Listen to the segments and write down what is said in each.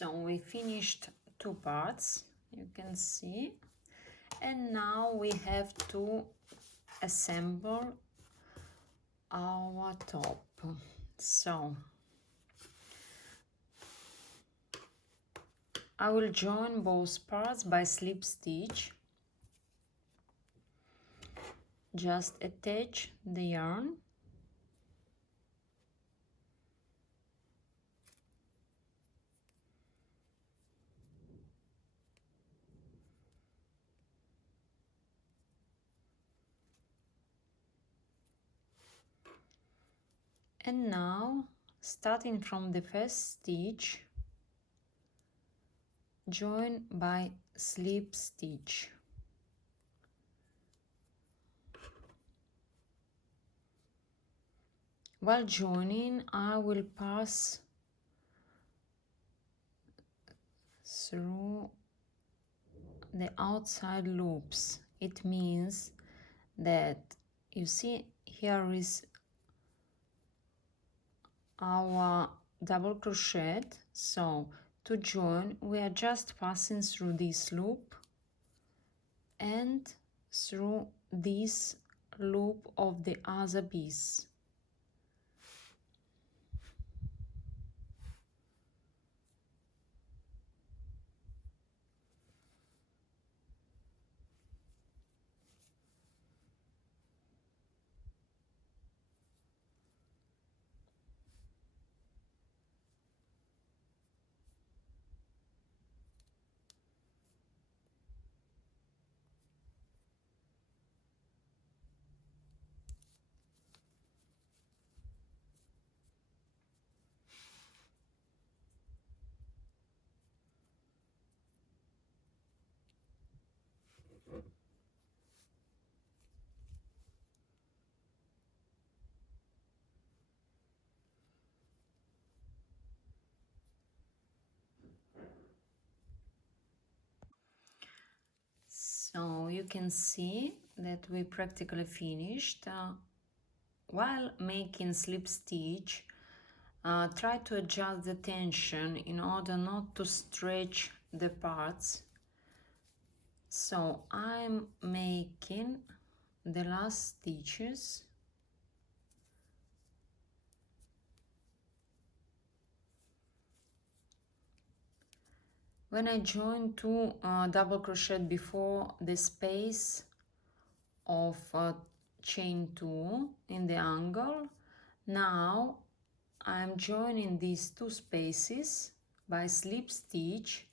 So we finished two parts, you can see, and now we have to assemble our top. So I will join both parts by slip stitch. Just attach the yarn and now, starting from the first stitch, join by slip stitch. While joining, I will pass through the outside loops. It means that, you see, here is our double crochet. So to join, we are just passing through this loop and through this loop of the other piece. So you can see that we practically finished. While making slip stitch, try to adjust the tension in order not to stretch the parts. So I'm making the last stitches. When I join two double crochet before the space of chain 2 in the angle, now I'm joining these two spaces by slip stitch,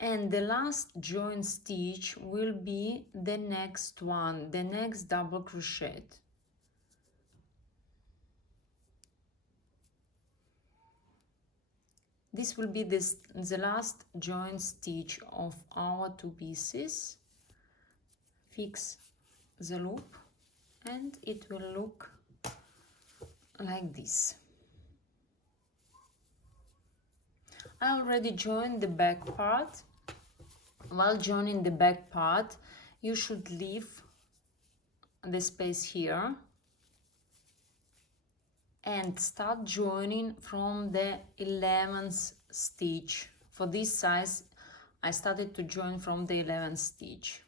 and the last join stitch will be the next one, the next double crochet. This will be the last join stitch of our two pieces. Fix the loop and it will look like this. I already joined the back part. While joining the back part, you should leave the space here and start joining from the 11th stitch. For this size, I started to join from the 11th stitch.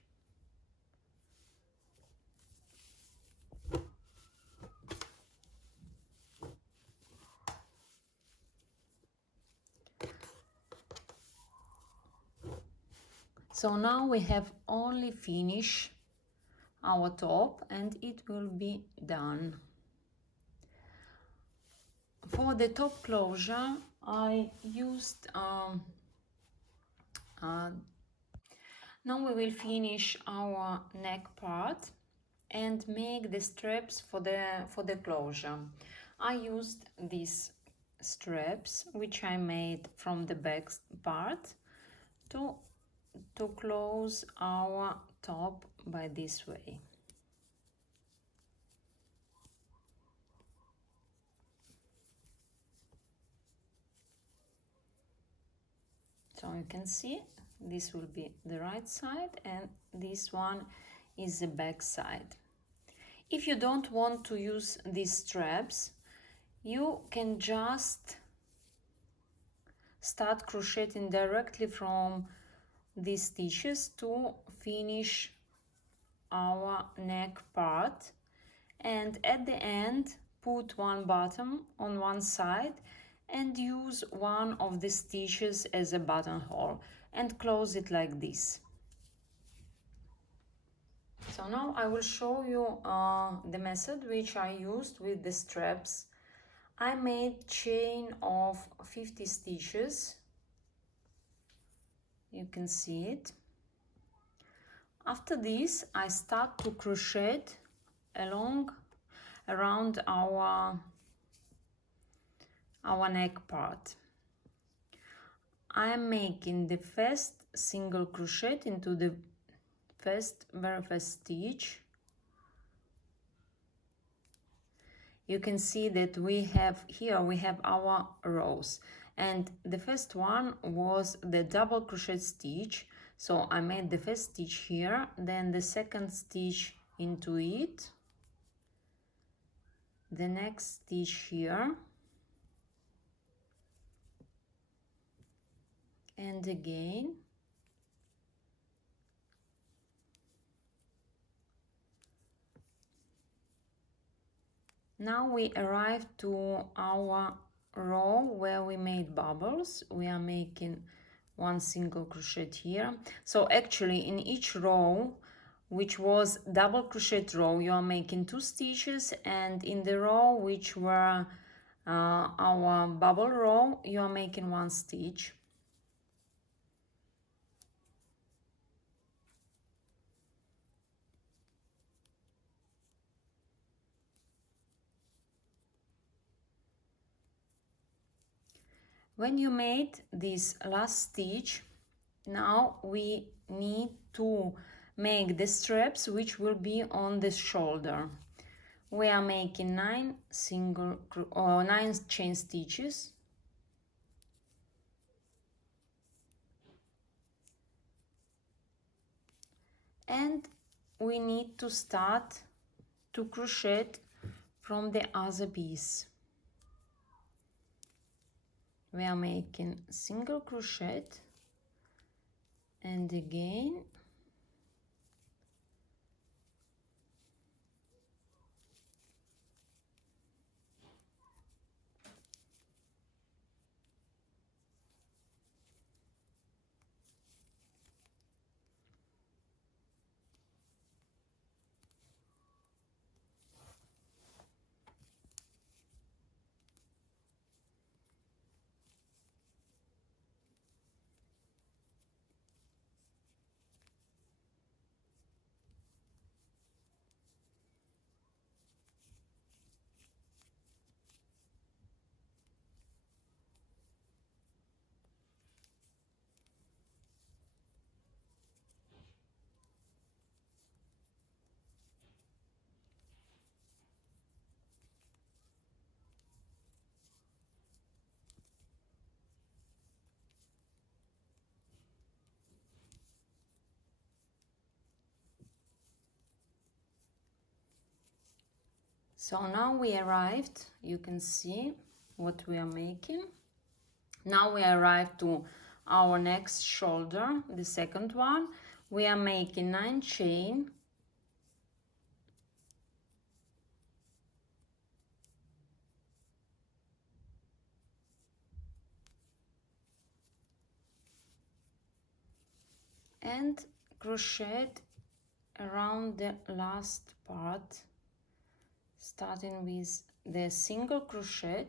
So now we have only finished our top and it will be done. For the top closure, I used now we will finish our neck part and make the straps for the closure. I used these straps which I made from the back part to close our top by this way. So you can see this will be the right side and this one is the back side. If you don't want to use these straps, you can just start crocheting directly from these stitches to finish our neck part, and at the end put one button on one side and use one of the stitches as a buttonhole and close it like this. So now I will show you the method which I used with the straps. I made chain of 50 stitches. You can see it. After this, I start to crochet around our neck part. I am making the first single crochet into the very first stitch. You can see that we have our rows, and the first one was the double crochet stitch. So I made the first stitch here, then the second stitch into it, the next stitch here, and again. Now we arrive to our row where we made bubbles. We are making one single crochet here. So actually in each row, which was double crochet row, you are making 2 stitches, and in the row which were our bubble row, you are making 1 stitch. When you made this last stitch, now we need to make the straps which will be on the shoulder. We are making 9 chain stitches, and we need to start to crochet from the other piece. We are making single crochet, and again so now we arrived. You can see what we are making. Now we arrive to our next shoulder, the second one. We are making 9 chain, and crochet around the last part, starting with the single crochet,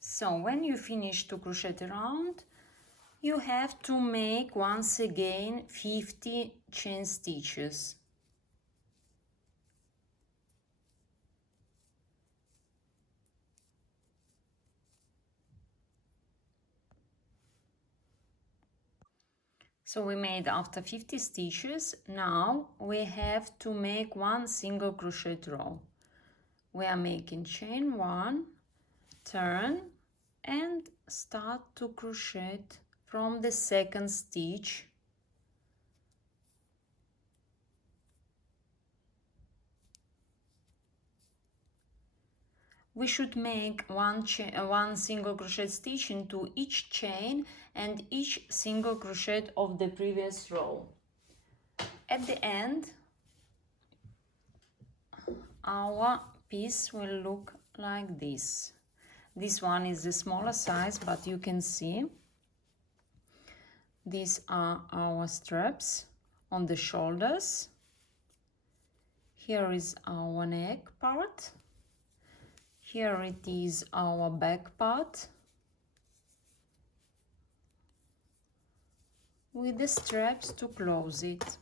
so when you finish to crochet around, you have to make once again 50 chain stitches. So we made after 50 stitches. Now we have to make one single crochet row. We are making chain 1, turn, and start to crochet from the second stitch. We should make one single crochet stitch into each chain and each single crochet of the previous row. At the end, our piece will look like this. This one is the smaller size, but you can see these are our straps on the shoulders. Here is our neck part. Here it is our back part with the straps to close it.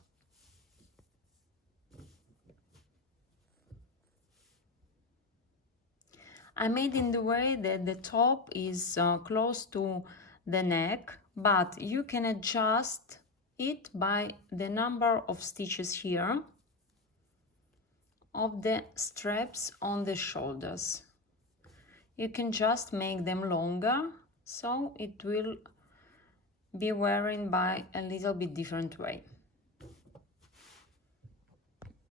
I made in the way that the top is close to the neck, but you can adjust it by the number of stitches here of the straps on the shoulders. You can just make them longer, so it will be wearing by a little bit different way.